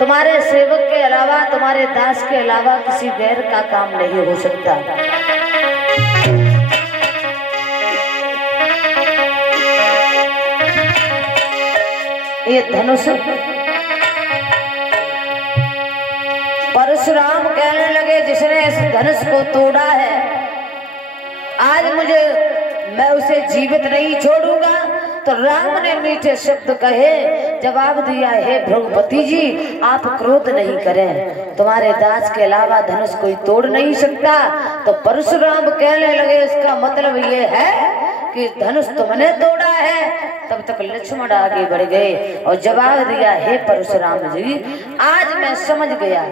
तुम्हारे सेवक के अलावा, तुम्हारे दास के अलावा किसी गैर का काम नहीं हो सकता। ये धनुष परशुराम कहने लगे जिसने इस धनुष को तोड़ा है, आज मैं उसे जीवित नहीं छोड़ूंगा। तो राम ने मीठे शब्द कहे, जवाब दिया, हे भृगुपति जी आप क्रोध नहीं करें, तुम्हारे दास के अलावा धनुष कोई तोड़ नहीं सकता। तो परशुराम कहने लगे इसका मतलब ये है कि धनुष तुमने तोड़ा है। तब तक लक्ष्मण आगे बढ़ गए और जवाब दिया, हे परशुराम जी आज मैं समझ गया।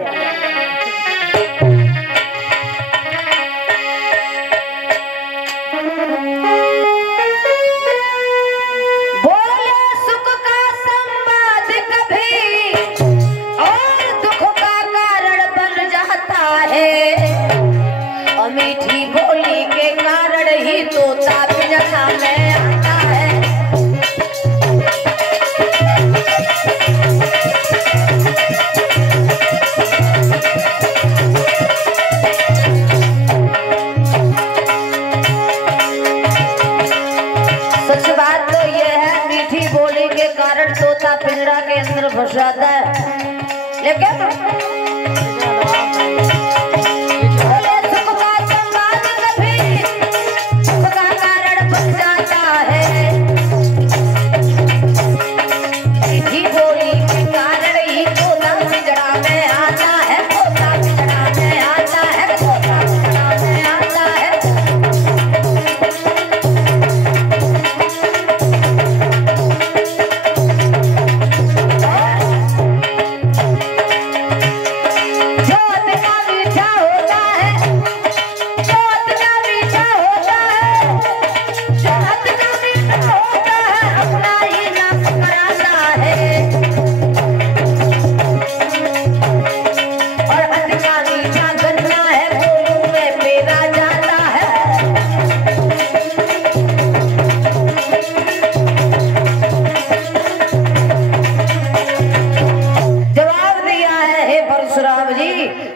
मीठी बोली के कारण ही तोता पिंजरा में आता है। सच बात तो ये है, मीठी बोली के कारण तोता पिंजरा के अंदर फंस जाता है, लेकिन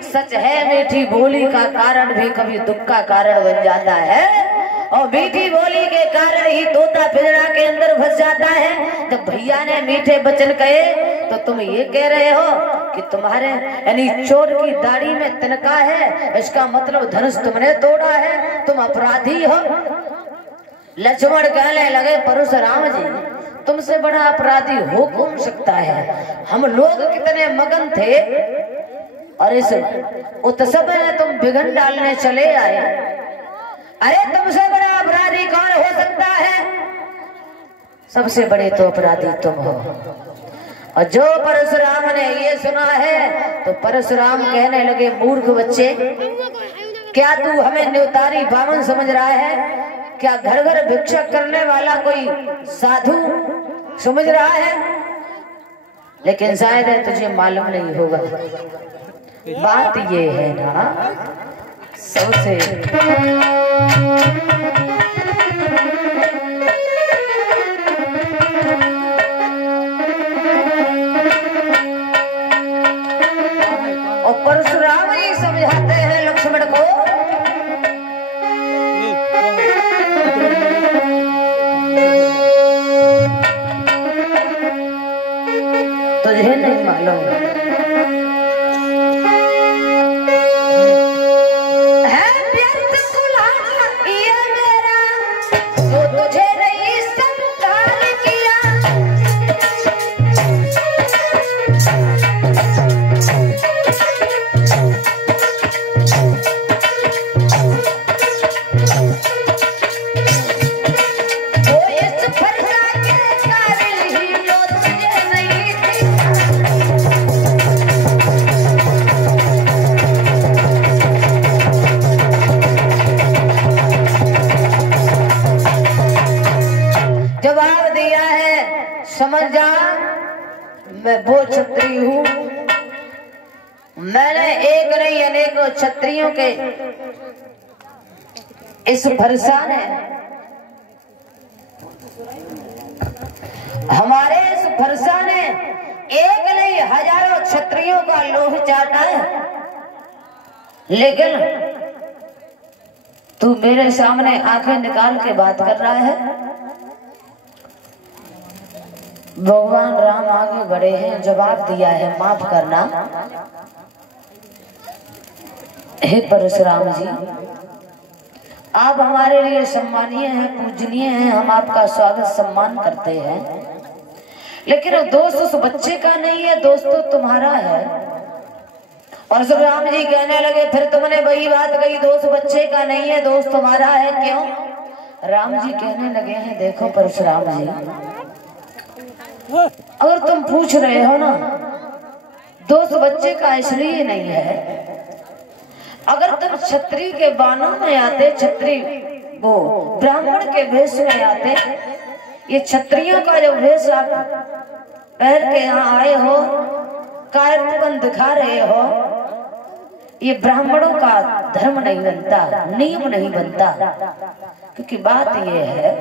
सच है मीठी बोली का कारण भी कभी दुख का कारण बन जाता है, और मीठी बोली के कारण ही तोता पिंजरा के अंदर फंस जाता है। जब भैया ने मीठे वचन कहे तो तुम ये कह रहे हो कि तुम्हारे यानी चोर की दाढ़ी में तिनका है, इसका मतलब धनुष तुमने तोड़ा है, तुम अपराधी हो। लक्ष्मण कहने लगे, परशुराम जी तुमसे बड़ा अपराधी हो कौन सकता है, हम लोग कितने मगन थे और इस उत्सव में तुम विघ्न डालने चले आए। अरे तुमसे बड़ा अपराधी कौन हो सकता है, सबसे बड़े तो अपराधी तुम हो। और जो परशुराम ने ये सुना है तो परशुराम कहने लगे, मूर्ख बच्चे क्या तू हमें न्योतारी बामन समझ रहा है, क्या घर घर भिक्षा करने वाला कोई साधु समझ रहा है, लेकिन शायद है तुझे मालूम नहीं होगा। बात ये है ना सबसे और परशुराम ही समझाते हैं लक्ष्मण को, तुझे नहीं मालूम समझ जा, मैं वो क्षत्रिय हूँ, मैंने एक नहीं अनेकों क्षत्रियों के इस फरसान है, हमारे इस फरसान है एक नहीं हजारों क्षत्रियों का लोह चाटा है, लेकिन तू मेरे सामने आंखें निकाल के बात कर रहा है। भगवान राम आगे बढ़े हैं, जवाब दिया है, माफ करना हे परशुराम जी, आप हमारे लिए सम्मानीय हैं, पूजनीय हैं, हम आपका स्वागत सम्मान करते हैं, लेकिन दोस्त उस बच्चे का नहीं है, दोस्त तो तुम्हारा है। परशुराम जी कहने लगे, फिर तुमने वही बात कही, दोस्त बच्चे का नहीं है, दोस्त तुम्हारा है, क्यों? राम जी कहने लगे हैं, देखो परशुराम जी, अगर तुम पूछ रहे हो ना, दोस्त बच्चे का इसलिए नहीं है, अगर तुम क्षत्रिय के बानों में आते, क्षत्रिय वो ब्राह्मण के वेश में आते, ये क्षत्रियों का जो वेश आप पहन के यहाँ आए हो, कार्य दिखा रहे हो, ये ब्राह्मणों का धर्म नहीं बनता, नियम नहीं बनता। क्योंकि बात ये है,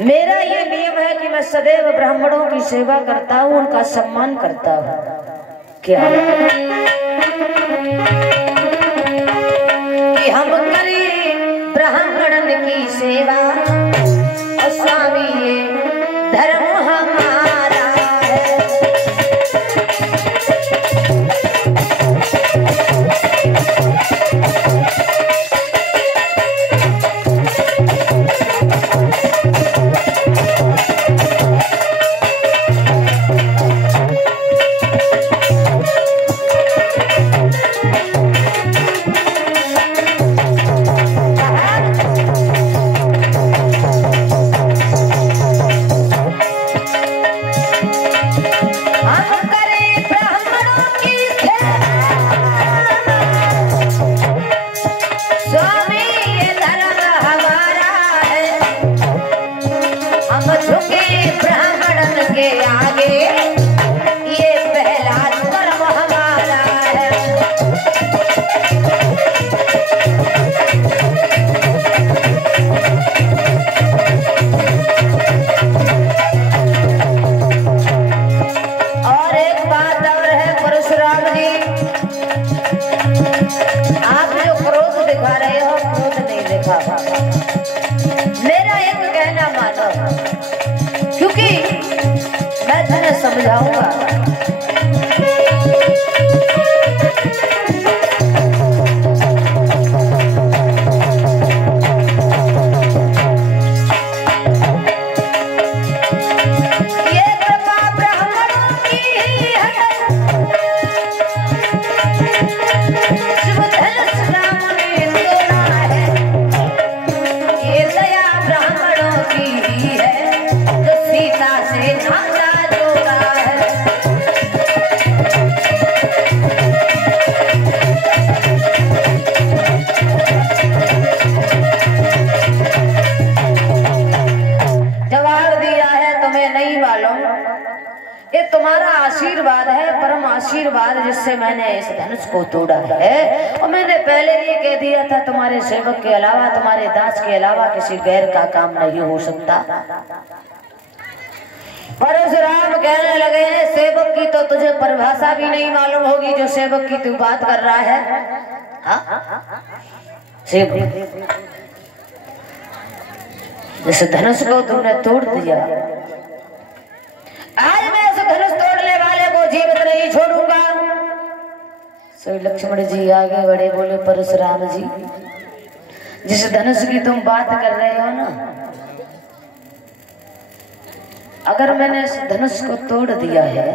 मेरा ये नियम है कि मैं सदैव ब्राह्मणों की सेवा करता हूँ, उनका सम्मान करता हूँ। क्या कि हम करें ब्राह्मणन की सेवा, और स्वामी ये धर्म हमारा है। मेरा एक कहना मानो, क्योंकि मैं तुम्हें समझाऊंगा। तुम्हारा आशीर्वाद है, परम आशीर्वाद, जिससे मैंने इस धनुष को तोड़ा है। और मैंने पहले ये कह दिया था, तुम्हारे सेवक के अलावा, तुम्हारे दास के अलावा किसी गैर का काम नहीं हो सकता। परशुराम कहने लगे हैं, सेवक की तो तुझे परिभाषा भी नहीं मालूम होगी, जो सेवक की तू बात कर रहा है। सेवक, इस धनुष को तूने तोड़ दिया, आज मैं उस धनुष तोड़ने वाले को जीवित नहीं छोड़ूंगा। श्री लक्ष्मण जी आगे बढ़े, बोले परशुराम जी, जिस धनुष की तुम बात कर रहे हो ना, अगर मैंने इस धनुष को तोड़ दिया है